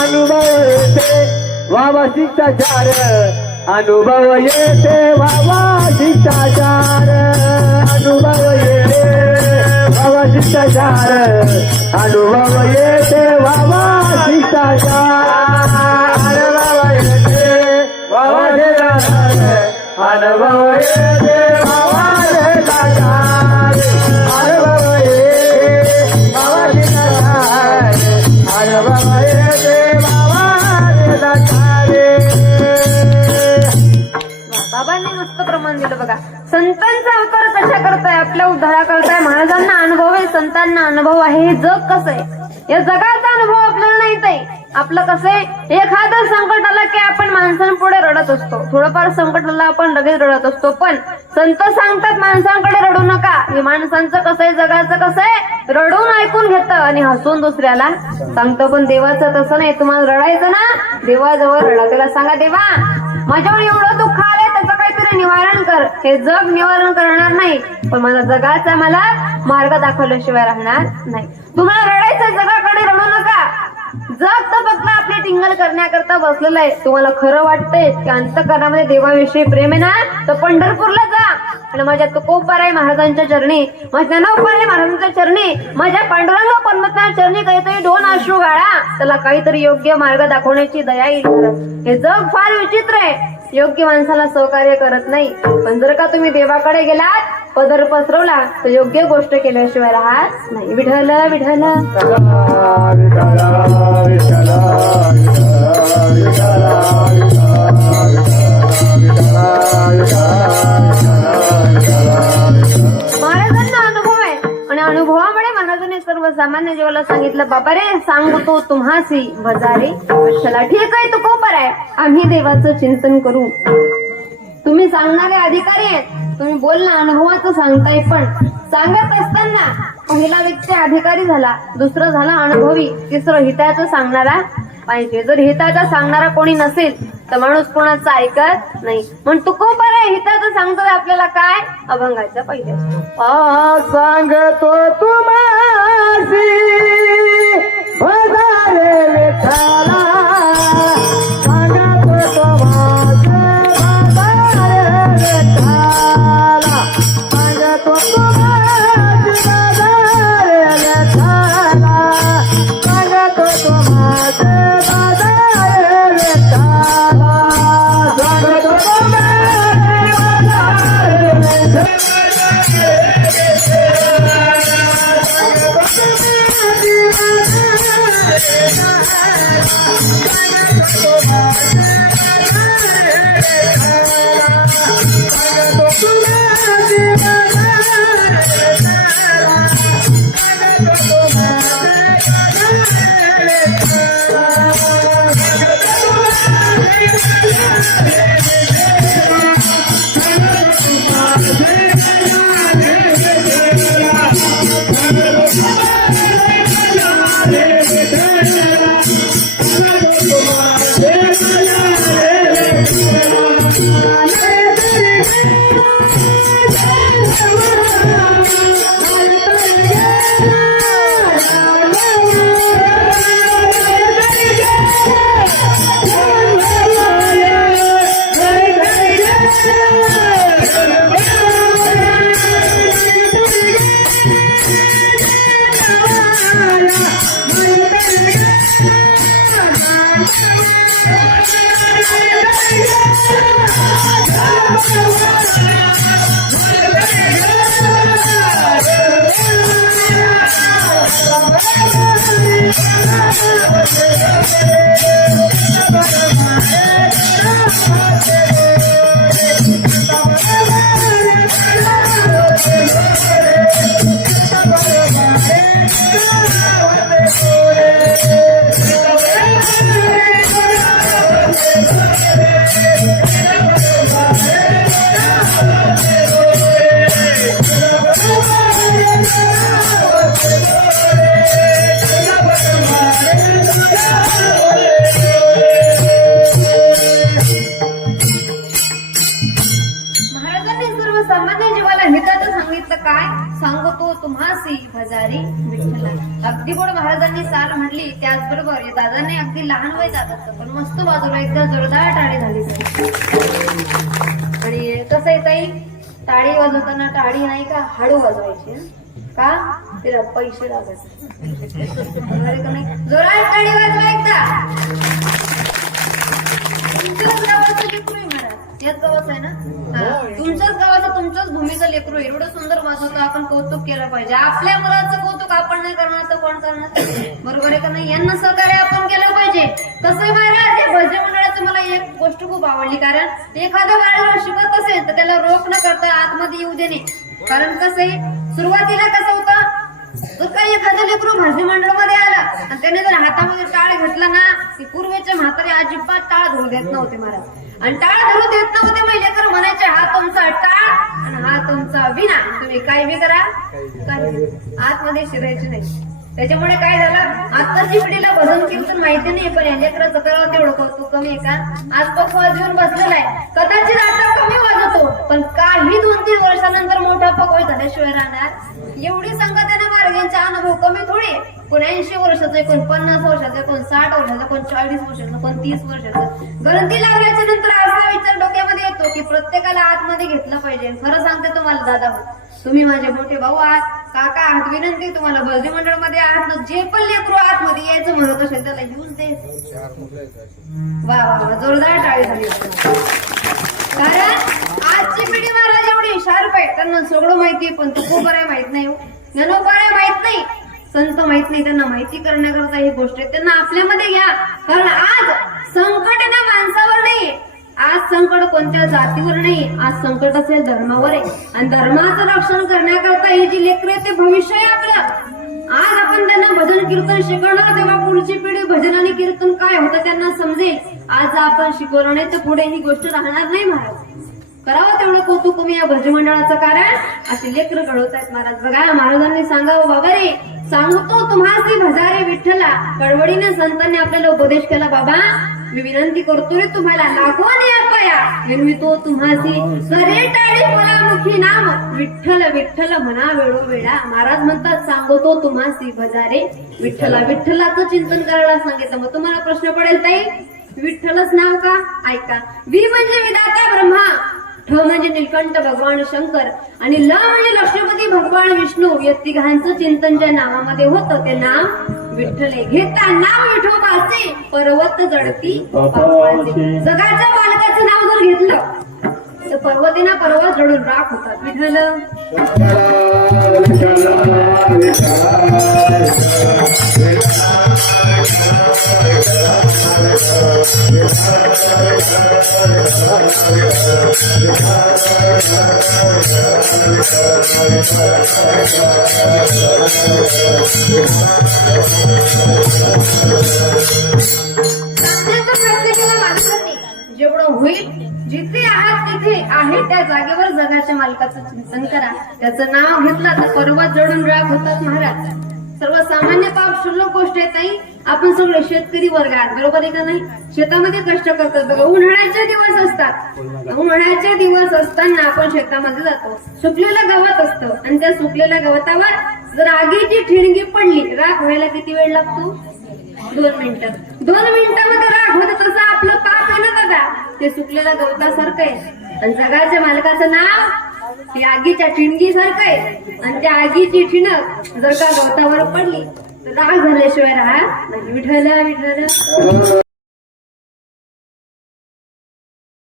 अनुभव येते. वावा शिष्टाचार. अनुभव येते. वावा शिष्टाचार. अनुभव येते. वावा शिष्टाचार. अनुभव येते. वावा शिष्टाचार. अनुभव येते. वावा अनुभव येते. मस्त प्रमाण दिलं बघा. संतांचा अवतार कशा करताय? आपल्या उद्धारा करताय. महाराजांना अनुभव आहे संतांना अनुभव आहे. हे जग कसं आहे? या जगाचा अनुभव आपल्याला नाही आहे आपलं कसं आहे? एखादं संकट आलं की आपण माणसांपुढे रडत असतो. थोडंफार संकट आलं आपण लगेच रडत असतो. पण संत सांगतात माणसांकडे रडू नका. हे माणसांचं कसं आहे? जगाचं कसं आहे? रडून ऐकून घेतं आणि हसून दुसऱ्याला सांगतं. पण देवाचं तसं नाही. तुम्हाला रडायचं ना? देवाजवळ रडा. त्याला सांगा देवा माझ्यावर एवढं दुःख निवारण कर. हे जग निवारण करणार नाही. पण मला जगाचा मला मार्ग दाखवल्याशिवाय राहणार नाही. तुम्हाला रडायचं जगाकडे रडू नका. जग तर फक्त आपले टिंगल करण्याकरता बसलेलं आहे. तुम्हाला खरं वाटतंय की अंतकरणामध्ये देवाविषयी प्रेम आहे ना? तर पंढरपूरला जा. आणि माझ्या तुकोपर आहे महाराजांच्या चरणी माझ्या नवपाराय महाराजांच्या चरणी माझ्या पांडुरंग परमत्ना चरणी काहीतरी दोन अश्रू गाळा. त्याला काहीतरी योग्य मार्ग दाखवण्याची दया येईल हे जग फार विचित्र आहे. योग्य माणसाला सहकार्य करत नाही. पण जर का तुम्ही देवाकडे गेलात पदर पसरवला तर योग्य गोष्ट केल्याशिवाय राहत नाही. विढल विढल महाराजांना अनुभव आहे. आणि अनुभवामुळे महाराजांनी सर्वसामान्य जीवाला सांगितलं बाबा रे सांगतो तुम्हासी भजारे चला ठीक आहे तू कोपर आहे. आम्ही देवाचं चिंतन करू. तुम्ही सांगणारे अधिकारी आहेत. तुम्ही बोलणं अनुभवाचं सांगताय पण. सांगत असताना पहिला व्यक्ती अधिकारी झाला दुसरं झाला अनुभवी तिसरं हिताचं सांगणारा पाहिजे. जर हिताचा सांगणारा कोणी नसेल तर माणूस कोणाचं ऐकत नाही. पण तू खूप आहे हिताचं सांगतोय आपल्याला काय? अभंगाच्या पहिल्या सांगतो तुम्हाला বাসি বাজারে মেঠালা काय सांगतो तुम्हासी हजारी विठ्ठला अगदी गोड महाराजांनी सार म्हणली त्याचबरोबर या दादांनी अगदी लहान वय दादाचं पण मस्त बाजूला एकदा जोरदार टाळी झाली आणि कसं आहे टाळी वाजवताना टाळी नाही का? हाडू वाजवायची का? तिला पैसे लागायचे. जोरात टाळी वाजवा एकदा. तुमच्याच गावाचं आहे ना? तुमच्याच गावाचं तुमच्याच भूमीचं लेकरू एवढं सुंदर वाजवतो आपण कौतुक केलं पाहिजे. आपल्या मुलाचं कौतुक आपण नाही करणार तर कोण करणार? बरोबर आहे का नाही? यांना सहकार्य आपण केलं पाहिजे. कसं आहे महाराज भजन मंडळाचं मला एक गोष्ट खूप आवडली. कारण एखाद्या बाळाला शिकत असेल तर त्याला रोख न करता आतमध्ये येऊ देणे. कारण कसं आहे सुरुवातीला कसं होतं जर काही एखादं लेकरू भजनी मंडळामध्ये आला आणि त्याने जर हातामध्ये टाळ घेतला ना की पूर्वेचे म्हातारे अजिबात टाळ धरू देत नव्हते महाराज. आणि टाळ धरू देत नव्हते मग लेकर म्हणायचे हा तुमचा टाळ आणि हा तुमचा विना. तुम्ही काय बी करा. आतमध्ये शिरायचे नाही. त्याच्यामुळे काय झालं? आताची पिढीला भजन कीर्तन माहिती नाही पण या लेकराचं करावं तेवढं कौतुक कमी आहे का? आज पक्वाज येऊन बसलेला आहे. कदाचित आता कमी वाजवतो पण काही दोन तीन वर्षानंतर मोठा पकवाय झाल्याशिवाय राहणार. एवढी संगत आहे ना मार्गांचा अनुभव कमी थोडी कोण ऐंशी वर्षाचं कोण पन्नास वर्षाचा कोण साठ वर्षाचं कोण चाळीस वर्षाचं कोण तीस वर्षाचं गरंती लागल्याच्या नंतर असा विचार डोक्यामध्ये येतो की प्रत्येकाला आतमध्ये घेतलं पाहिजे. खरं सांगते तुम्हाला दादा तुम्ही माझे मोठे भाऊ आहात. काका आहात विनंती तुम्हाला भजनी मंडळमध्ये आहात ना जे पण लेकरू आतमध्ये यायचं म्हणत असेल त्याला यूज द्यायचं वा वा वा जोरदार टाळी झाली कारण आजची पिढी महाराज एवढी शार्प आहे त्यांना सगळं माहिती पण पण तू बरं माहीत नाही हो. बरं ज्ञानोपाय माहीत नाही. संत माहीत नाही त्यांना माहिती करण्याकरता ही गोष्ट आहे. त्यांना आपल्यामध्ये घ्या. कारण आज संकट ना माणसावर नाही. आज संकट कोणत्या जातीवर नाही. आज संकट असेल धर्मावर आहे. आणि धर्माचं रक्षण करण्याकरता हे जी लेकरं आहे ते भविष्य आहे आपलं. आज आपण त्यांना भजन कीर्तन शिकवणार तेव्हा पुढची पिढी भजन आणि कीर्तन काय होतं त्यांना समजेल. आज आपण शिकवलं नाही तर पुढे ही गोष्ट राहणार नाही महाराज. करावं तेवढं कौतुक तुम्ही या मंडळाचं कारण. असे लेकर घडवतायत महाराज. बघा महाराजांनी सांगावं बाबा रे सांगतो तुम्हाला भजारे विठ्ठला. कडवडीने संतांनी आपल्याला उपदेश केला बाबा. मी विनंती करतो रे तुम्हाला लागून या पाया विनवितो तुम्हासी सरे टाळी मुखी नाम. विठ्ठल विठ्ठल म्हणा वेळो वेळा. महाराज म्हणतात सांगतो तुम्हासी भजारे. विठ्ठला विठ्ठलाचं चिंतन करायला सांगितलं. मग तुम्हाला प्रश्न पडेल ताई. विठ्ठलच नाव का? ऐका. वि म्हणजे विधाता ब्रह्मा. ठ म्हणजे निलकंठ भगवान शंकर आणि ल म्हणजे लक्ष्मीपती भगवान विष्णू या तिघांचं चिंतन ज्या नावामध्ये होतं ते नाम विठ्ठल. आहे. घेता नाव विठोबाचे पर्वत जडती जगाच्या बालकाचं नाव जर घेतलं तर पर्वतीना पर्वत जडून राख होतात. विठ्ठल. जेवढं होईल जिथे आहात तिथे आहे त्या जागेवर जगाच्या मालकाचं चिंतन करा. त्याचं नाव घेतलं तर पर्वत जडून राग होतात महाराज. सर्वसामान्य पाप शुल्लक गोष्ट आहे ताई. आपण सगळे शेतकरी वर्ग आहात बरोबर आहे का नाही? शेतामध्ये कष्ट करतात. बघा उन्हाळ्याचे दिवस असतात. उन्हाळ्याचे दिवस असताना आपण शेतामध्ये जातो. सुकलेलं गवत असतं. आणि त्या सुकलेल्या गवतावर जर आगीची ठिणगी पडली राख व्हायला किती वेळ लागतो? दोन मिनिटं. दोन मिनिटामध्ये राग होत तसं आपलं पाप आहे ना दादा? ते सुकलेल्या गवतासारखं आहे. आणि जगाच्या मालकाचं नाव ती आगीच्या ठिणगी सारखं आहे. आणि त्या आगीची ठिणक जर का गवतावर पडली तर राग झाल्याशिवाय राहा. म्हणजे विठल विठल